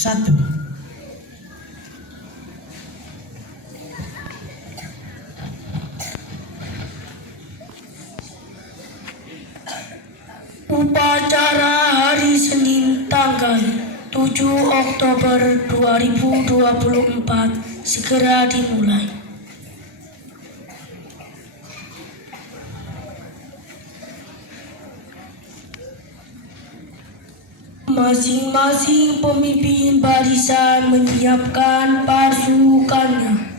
1. Upacara hari Senin tanggal 7 Oktober 2024 segera dimulai. Masing-masing pemimpin barisan menyiapkan pasukannya.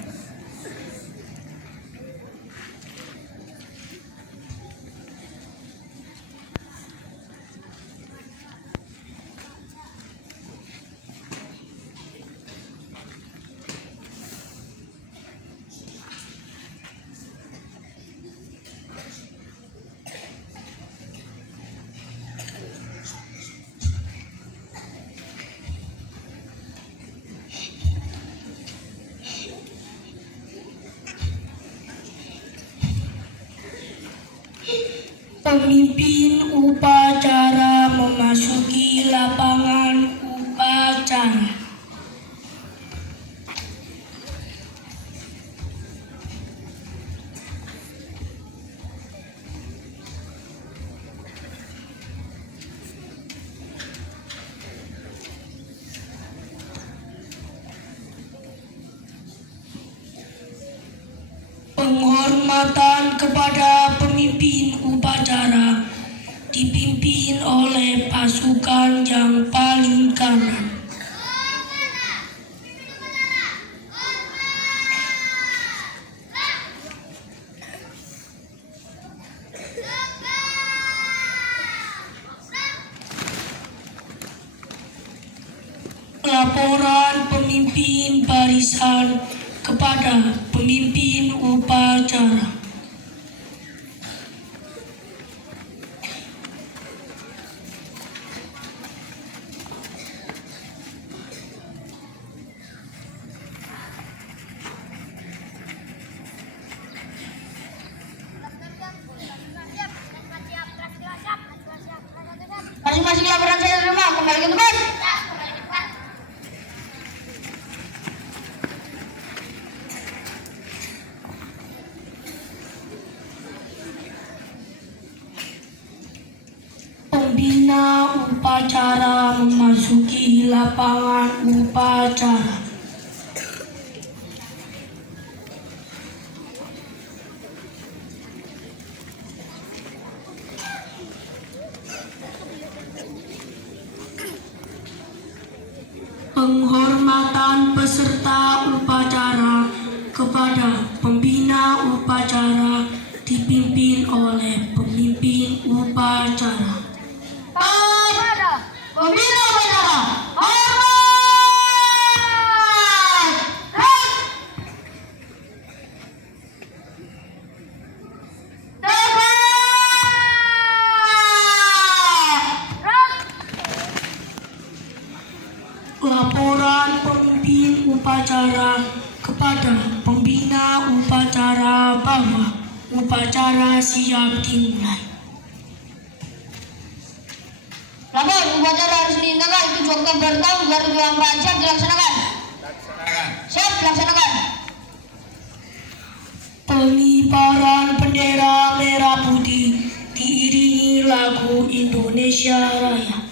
Pemimpin upacara memasuki lapangan upacara. Penghormatan kepada pemimpin upacara dipimpin oleh pasukan yang paling kanan. Laporan pemimpin barisan kepada pemimpin upacara. Masing-masing laporan saya terima, kembali ke tempat. Pembina upacara memasuki lapangan upacara. Penghormatan peserta upacara kepada pembina upacara dipimpin oleh pemimpin upacara. Pembina upacara, hormat! Laporan pemimpin upacara kepada pembina upacara bahwa upacara siap dimulai. Lapor upacara hari Senin tanggal 7 Oktober tahun 2024 siap dilaksanakan. Siap dilaksanakan. Pengibaran bendera merah putih diiringi lagu Indonesia Raya.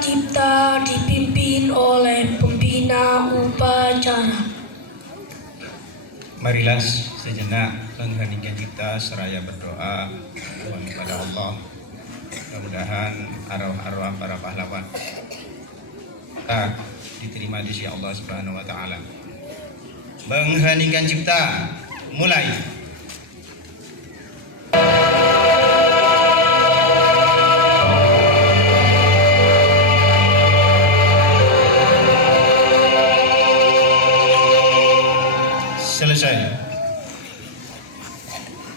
Cipta dipimpin oleh pembina upacara. Marilah sejenak mengheningkan kita seraya berdoa mohon kepada Allah. Mudah-mudahan arwah-arwah para pahlawan kita diterima di sisi Allah Subhanahu wa taala. Mengheningkan cipta, mulai. Selesai.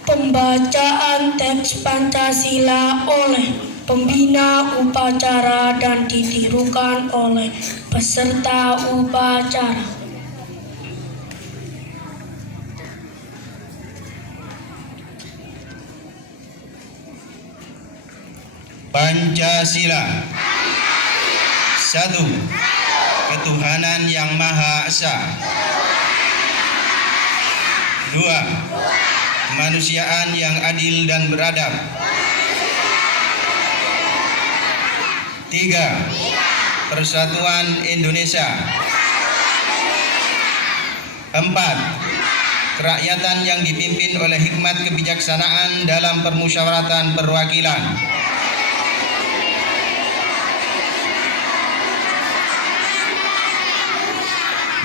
Pembacaan teks Pancasila oleh pembina upacara dan ditirukan oleh peserta upacara. Pancasila. Satu. Ketuhanan yang Maha Esa. Dua. Kemanusiaan yang adil dan beradab. Tiga. Persatuan Indonesia. Empat. Kerakyatan yang dipimpin oleh hikmat kebijaksanaan dalam permusyawaratan perwakilan.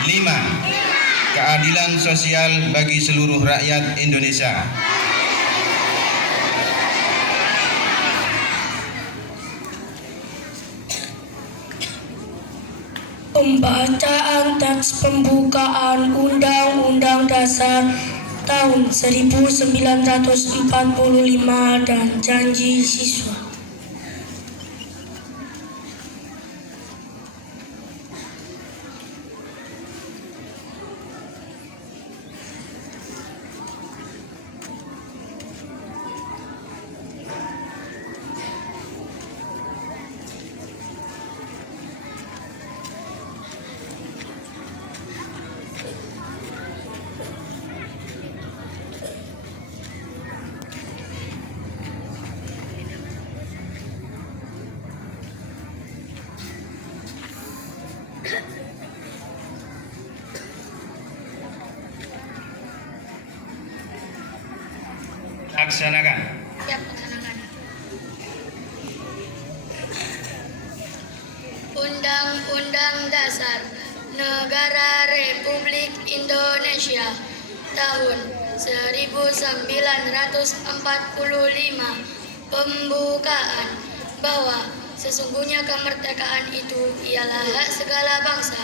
Lima. Keadilan sosial bagi seluruh rakyat Indonesia. Pembacaan teks pembukaan Undang-Undang Dasar tahun 1945 dan janji siswa. Laksanakan. Siap, laksanakan. Undang-Undang Dasar Negara Republik Indonesia tahun 1945 pembukaan bahwa sesungguhnya kemerdekaan itu ialah hak segala bangsa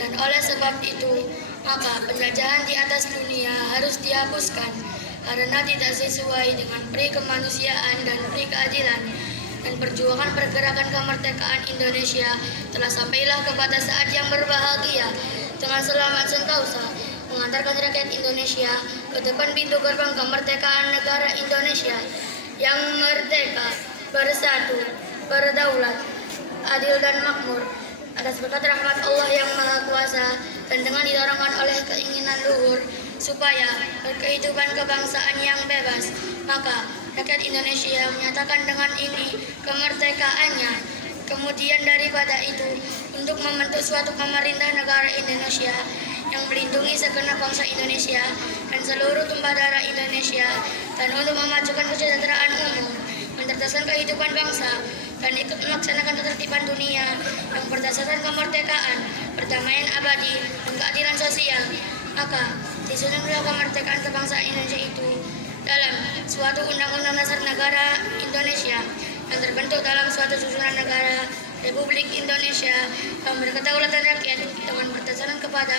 dan oleh sebab itu maka penjajahan di atas dunia harus dihapuskan karena tidak sesuai dengan peri kemanusiaan dan peri keadilan, dan perjuangan pergerakan kemerdekaan Indonesia telah sampailah kepada saat yang berbahagia dengan selamat sentosa mengantarkan rakyat Indonesia ke depan pintu gerbang kemerdekaan negara Indonesia yang merdeka, bersatu, berdaulat, adil dan makmur atas berkat rahmat Allah yang Maha Kuasa dan dengan didorongkan oleh keinginan luhur supaya berkehidupan kebangsaan yang bebas, maka rakyat Indonesia menyatakan dengan ini kemerdekaannya. Kemudian daripada itu, untuk membentuk suatu pemerintah negara Indonesia yang melindungi segenap bangsa Indonesia dan seluruh tumpah darah Indonesia, dan untuk memajukan kesejahteraan umum, mencerdaskan kehidupan bangsa, dan ikut melaksanakan ketertiban dunia yang berdasarkan kemerdekaan, perdamaian abadi, dan keadilan sosial, maka disusunlah kemerdekaan kebangsaan Indonesia itu dalam suatu undang-undang dasar negara Indonesia yang terbentuk dalam suatu susunan negara Republik Indonesia yang berkedaulatan rakyat dengan berdasarkan kepada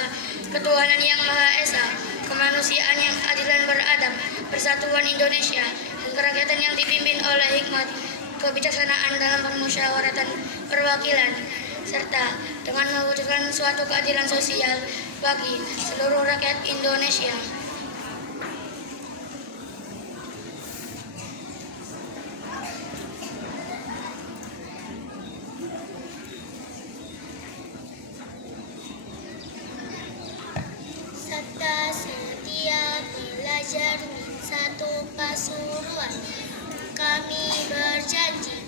ketuhanan yang Maha Esa, kemanusiaan yang adil dan beradab, persatuan Indonesia, dan kerakyatan yang dipimpin oleh hikmat kebijaksanaan dalam permusyawaratan perwakilan, serta dengan mewujudkan suatu keadilan sosial bagi seluruh rakyat Indonesia. Serta setia belajar di satu pasuruan. Kami berjanji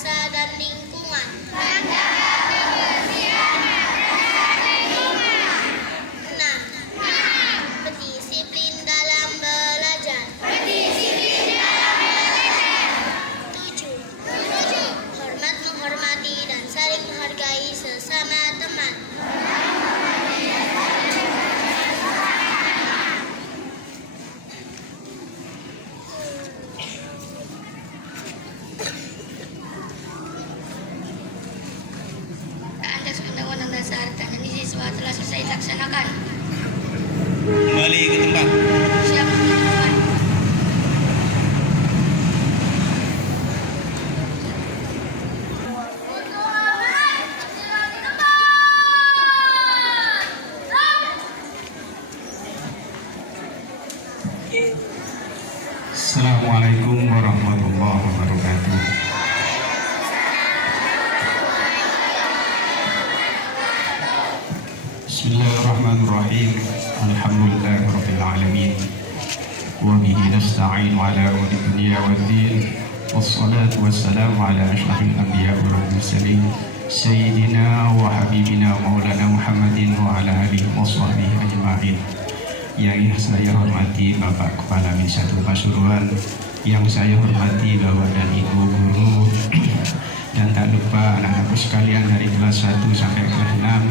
bangsa dan lingkungan. 6. Berdisiplin dalam belajar. 7. Hormat menghormati dan saling menghargai sesama teman. Teks Undang-Undang Dasar dan ini siswa telah selesai dilaksanakan. Kembali ke tempat. Siap teman-teman. Assalamualaikum warahmatullahi wabarakatuh. Bismillahirrahmanirrahim. Alhamdulillahirabbil alamin. Wa bihi nasta'in 'ala umuri dunya waddin. Wassalatu wassalamu 'ala asyrafil anbiya'i wal mursalin. Sayyidina wa habibina maulana Muhammadin wa 'ala alihi washabbihi ajma'in. Yang saya hormati Bapak Kepala Misatu Pasuruan, yang saya hormati Bapak dan Ibu guru, dan tak lupa anak-anakku sekalian dari kelas 1 sampai kelas 6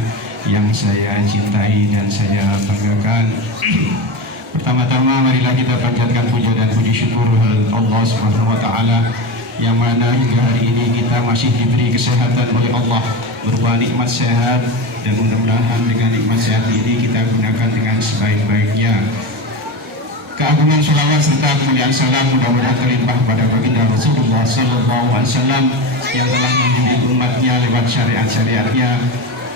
yang saya cintai dan saya banggakan. Pertama-tama marilah kita panjatkan puja dan puji syukur Allah Subhanahu wa taala yang mana hingga hari ini kita masih diberi kesehatan oleh Allah, berupa nikmat sehat, dan mudah-mudahan dengan nikmat sehat ini kita gunakan dengan sebaik-baiknya. Keagungan sholawat serta kemuliaan salam mudah-mudahan terlimpah pada baginda Rasulullah Sallallahu Alaihi Wasallam yang telah membimbing umatnya lewat syariat-syariatnya,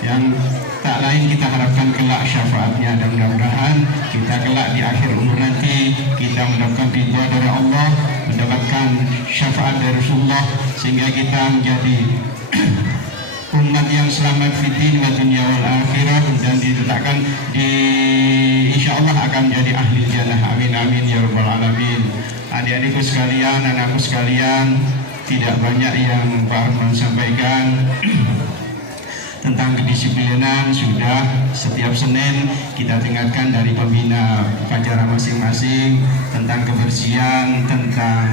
yang tak lain kita harapkan kelak syafaatnya, dan mudah-mudahan kita kelak di akhir umur nanti kita mendapatkan ridha dari Allah, mendapatkan syafaat dari Rasulullah, sehingga kita menjadi umat yang selamat fitin wa dunia wal akhirah, dan diletakkan di insyaallah akan menjadi ahli jannah. Amin amin ya rabbal alamin. Adik-adikku sekalian, anakku sekalian, tidak banyak yang Pak Arman sampaikan. Tentang kedisiplinan sudah setiap Senin kita tingkatkan dari pembina upacara masing-masing, tentang kebersihan, tentang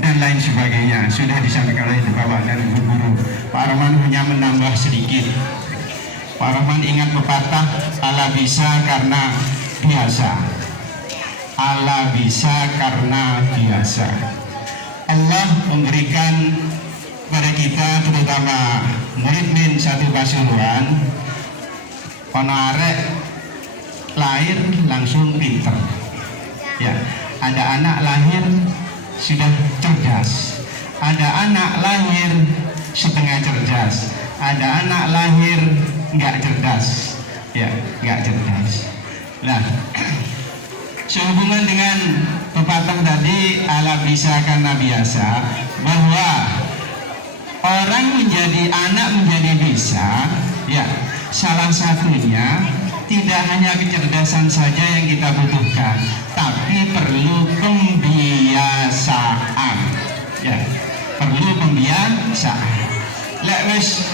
dan lain sebagainya sudah disampaikan oleh Bapak dan Ibu guru. Pak Rahman hanya menambah sedikit. Pak Rahman ingat pepatah, Allah bisa karena biasa. Allah bisa karena biasa. Allah memberikan pada kita, terutama murid min satu Pasuruan, arek lahir langsung pinter. Ya, ada anak lahir sudah cerdas, ada anak lahir setengah cerdas, ada anak lahir nggak cerdas, ya nggak cerdas. Nah, sehubungan dengan pepatah tadi, ala bisa karena biasa, bahwa orang menjadi anak menjadi bisa, ya salah satunya tidak hanya kecerdasan saja yang kita butuhkan, tapi perlu pembiasaan. Ya, perlu pembiasaan. Lek wis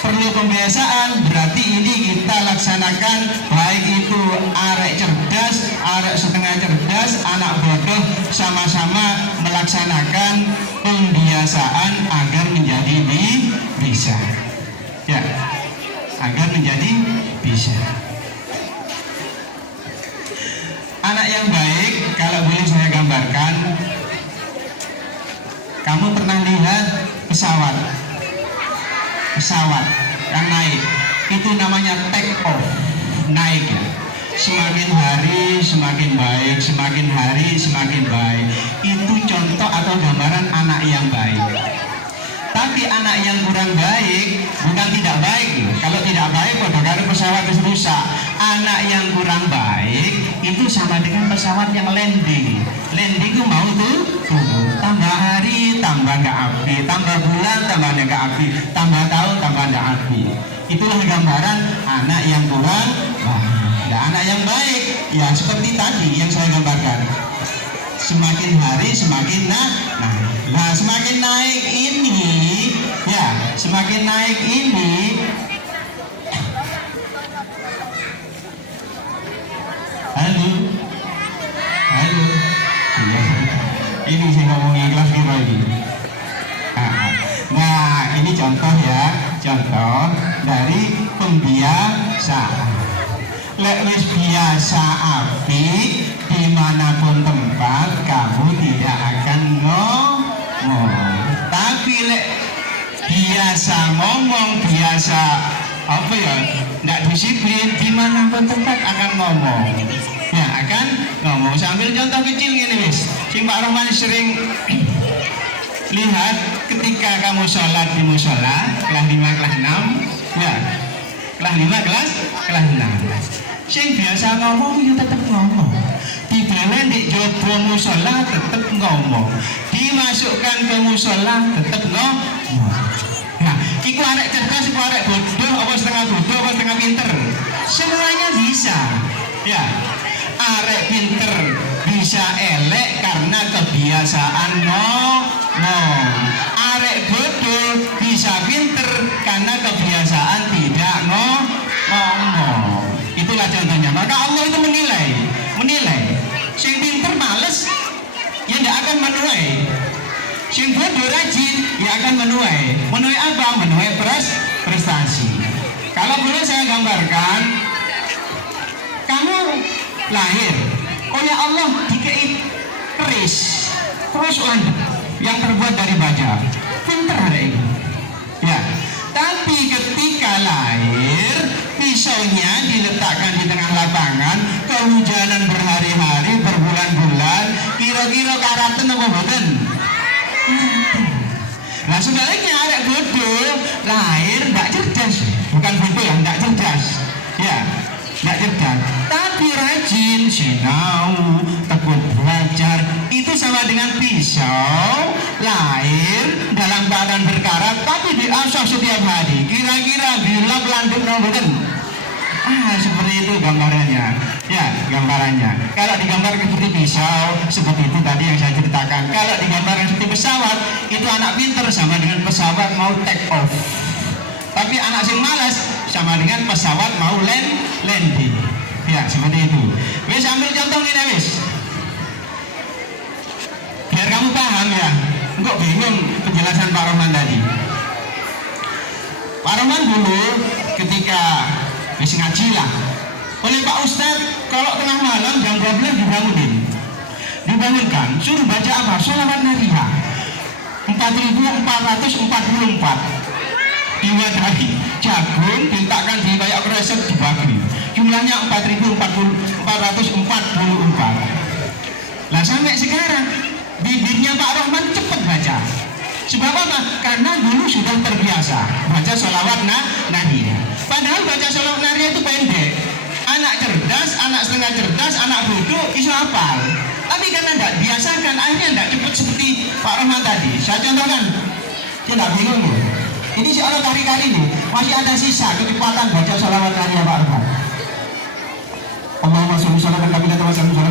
perlu pembiasaan, berarti ini kita laksanakan, baik itu arek cerdas, arek setengah cerdas, anak bodoh, sama-sama melaksanakan pembiasaan agar menjadi bisa. Ya, agar menjadi bisa. Anak yang baik, kalau boleh saya gambarkan, kamu pernah lihat pesawat yang naik, itu namanya take off, naik ya. Semakin hari semakin baik, semakin hari semakin baik. Itu contoh atau gambaran anak yang baik. Tapi anak yang kurang baik bukan tidak baik. Kalau tidak baik pada kali pesawat itu rusak. Anak yang kurang baik itu sama dengan pesawat yang landing. Landing itu mau tuh tambah hari tambah nggak api, tambah bulan tambah nggak api, tambah tahun tambah nggak api. Itulah gambaran anak yang kurang baik. Nah, anak yang baik ya seperti tadi yang saya gambarkan. semakin hari semakin naik. Nah, semakin naik ini, ya, semakin naik ini. Halo, halo. Iya. Ini saya ngomong ikhlas gitu lagi. Nah, ini contoh ya, contoh dari pembiasaan. Lek wis biasa apik dimanapun tempat kamu tidak akan ngomong. Tapi lek biasa ngomong, biasa apa ya, tidak disiplin, dimanapun tempat akan ngomong. Ya akan ngomong. Sambil contoh kecil gini wis, sing Pak Rahman sering lihat ketika kamu sholat di musola kelas 5 kelas 6, ya kelas 5 kelas 6. Sing biasa ngomong ya tetap ngomong. Dibelen di jopo musola tetap ngomong. Dimasukkan ke musola tetap ngomong. Nah, iku arek cerdas, iku arek bodoh, apa setengah bodoh, apa setengah pinter. Semuanya bisa. Ya, arek pinter bisa elek karena kebiasaan ngomong. Arek bodoh bisa pinter karena kebiasaan tidak ngomong. Itulah contohnya. Maka Allah itu menilai. Sing pinter males, ya tidak akan menuai. Sing bodoh rajin, ya akan menuai. Menuai apa? Menuai prestasi. Kalau boleh saya gambarkan, kamu lahir oleh Allah dikei keris, terus yang terbuat dari baja. Pinter hari ini. Ya. Tapi ketika lahir, pisaunya diletakkan di tengah lapangan, kehujanan berhari-hari, berbulan-bulan, kira-kira karatan apa boten? Nah sebaliknya arek bodoh lahir tidak cerdas, bukan bodoh ya, tidak cerdas, ya, tidak cerdas. Tapi rajin, sinau, tekun belajar, itu sama dengan pisau lahir dalam keadaan berkarat, tapi diasah setiap hari. Kira-kira bila landung boten? Seperti itu gambarannya. Ya, gambarannya. Kalau digambarkan seperti pisau, seperti itu tadi yang saya ceritakan. Kalau digambarkan seperti pesawat, itu anak pinter sama dengan pesawat mau take off. Tapi anak sing malas sama dengan pesawat mau landing. Ya, seperti itu. Wis ambil contoh ini wis. Biar kamu paham ya. Enggak bingung penjelasan Pak Rahman tadi. Pak Rahman dulu ketika wis ngaji lah oleh Pak Ustadz, kalau tengah malam jam 12 dibangunkan, suruh baca apa? Sholawat Nariyah 4444 diwadahi jagung diletakkan di kayak kresek dibagi, jumlahnya 4444. Lah sampai sekarang bibirnya Pak Rahman cepat baca. Sebab apa? Karena dulu sudah terbiasa baca sholawat Nariyah. Padahal baca sholawat Nariyah itu pendek. Anak cerdas, anak setengah cerdas, anak bodoh bisa hafal. Tapi karena tidak biasakan, akhirnya tidak cepat seperti Pak Rahman tadi. Saya contohkan, dia tidak bingung nih. Ini seorang kali-kali nih masih ada sisa kecepatan baca sholawat Nariyah Pak Rahman. Allahumma sholli ala nabiyyina Muhammad sallallahu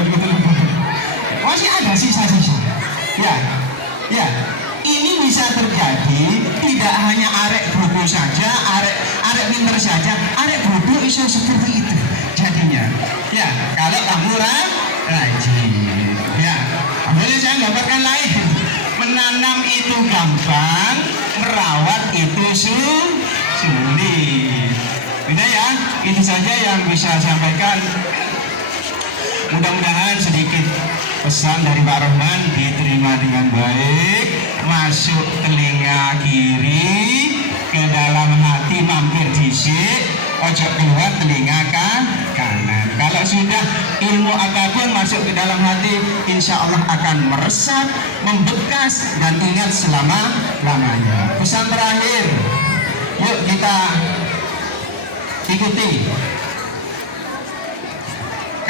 alaihi wasallam. Masih ada sisa-sisa. Ya. Ini bisa terjadi tidak hanya arek bodoh saja, arek pinter saja, arek bodoh bisa seperti itu jadinya. Ya, kalau kamu rajin. Ya, boleh saya gambarkan lain. Menanam itu gampang, merawat itu sulit. Udah ya, itu saja yang bisa saya sampaikan. Mudah-mudahan sedikit pesan dari Pak Rahman diterima dengan baik, masuk telinga kiri, ke dalam hati mampir disik, ojo keluar telinga kanan. Kalau sudah ilmu apapun masuk ke dalam hati, insya Allah akan meresap, membekas dan ingat selama-lamanya. Pesan terakhir, yuk kita ikuti.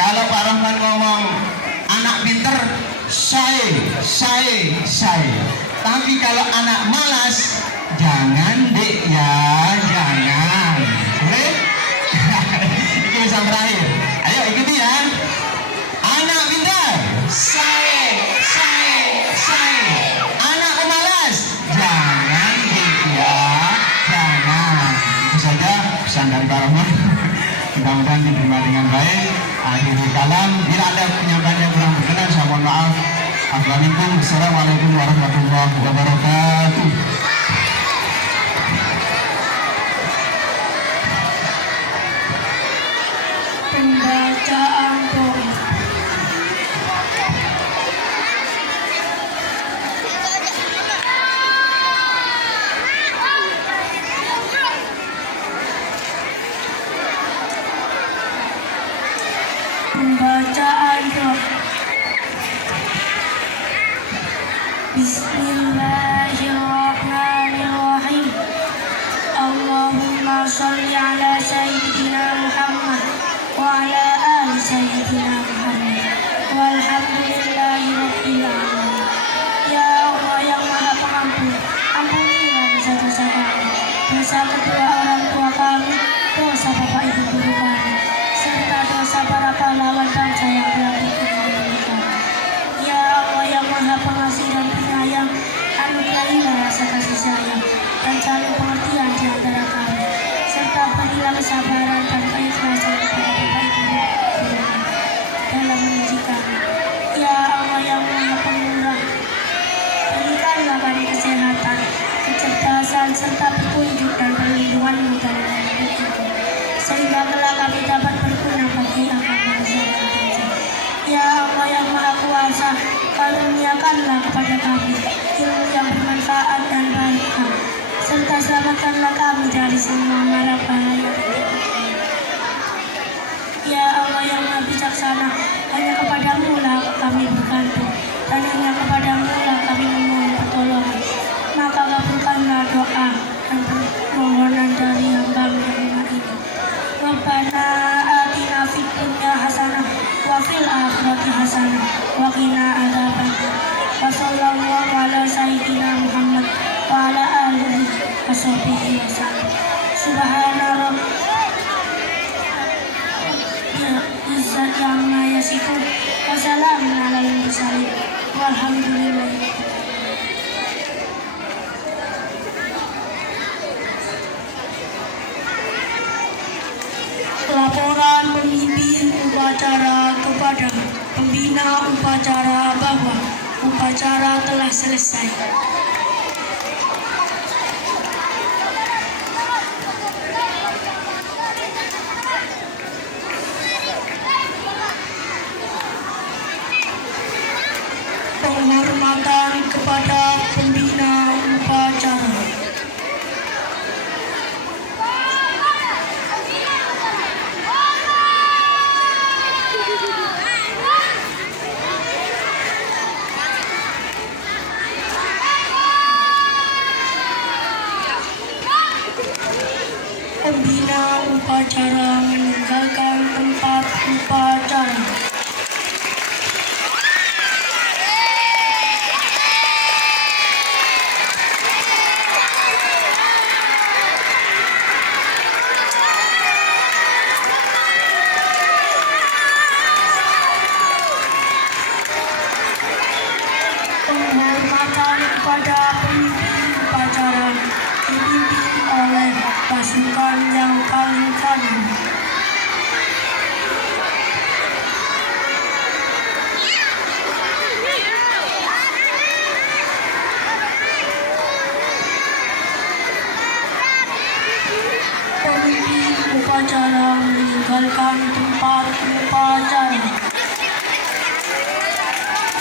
Kalau Pak Rahman ngomong anak pinter, saya. Tapi kalau anak malas, jangan dek ya, jangan. Boleh? Itu pesan terakhir. Ayo ikuti ya. mudah-mudahan diterima dengan baik. Akhirul kalam, bila ada penyampaian yang kurang berkenan, saya mohon maaf. Assalamualaikum warahmatullahi wabarakatuh. Pembacaan doa. Pembacaan doa. Bismillahirrahmanirrahim. Allahumma sholli ala sayyidina Muhammad wa ala ali sayyidina Muhammad walhamdulillahi rabbil alamin. Ya Allah yang Maha Pengampun, ampunilah dosa-dosa kami, dosa kedua orang tua kami, dosa bapak ibu guru kami, serta dosa para pahlawan bangsa yang telah berkorban kami. Ya Allah yang Maha Pengasih dan Penyayang, anugerahilah rasa kasih sayang dan saling pengertian di antara kami, serta berilah kesabaran dan keikhlasan kepada bapak ibu guru kami dalam mendidik kami. Ya Allah yang Maha Pemurah, berikanlah kami kesehatan, kecerdasan, serta petunjuk dan perlindungan-Mu dalam hidup itu, sehingga kelak kami dapat berguna bagi agama bangsa. Ya Allah yang Maha Kuasa, karuniakanlah kepada kami ilmu yang bermanfaat dan baik, serta selamatkanlah kami dari semua mara bahaya. Ya Allah yang Maha Bijaksana, hanya kepadamu lah kami bergantung, dan hanya kepadamu lah kami memohon pertolongan. Maka kabulkanlah doa dan permohonan dari hamba-Mu yang lemah ini. Rabbana atina fid dunya hasanah wa fil akhirati hasanah wa qina adzabannar. Wa sallallahu ala sayyidina Muhammad wa ala alihi wa sahbihi wasallam. Subhana rabbika izzati amma yasifun wa salamun alal mursalin walhamdulillahi. Laporan pemimpin upacara kepada pembina upacara bahwa upacara telah selesai. Penghormatan kepada pembina upacara. Pembina upacara meninggalkan tempat upacara. Penghormatan kepada pemimpin upacara dipimpin oleh pasukan yang paling kanan. Pemimpin upacara meninggalkan tempat upacara.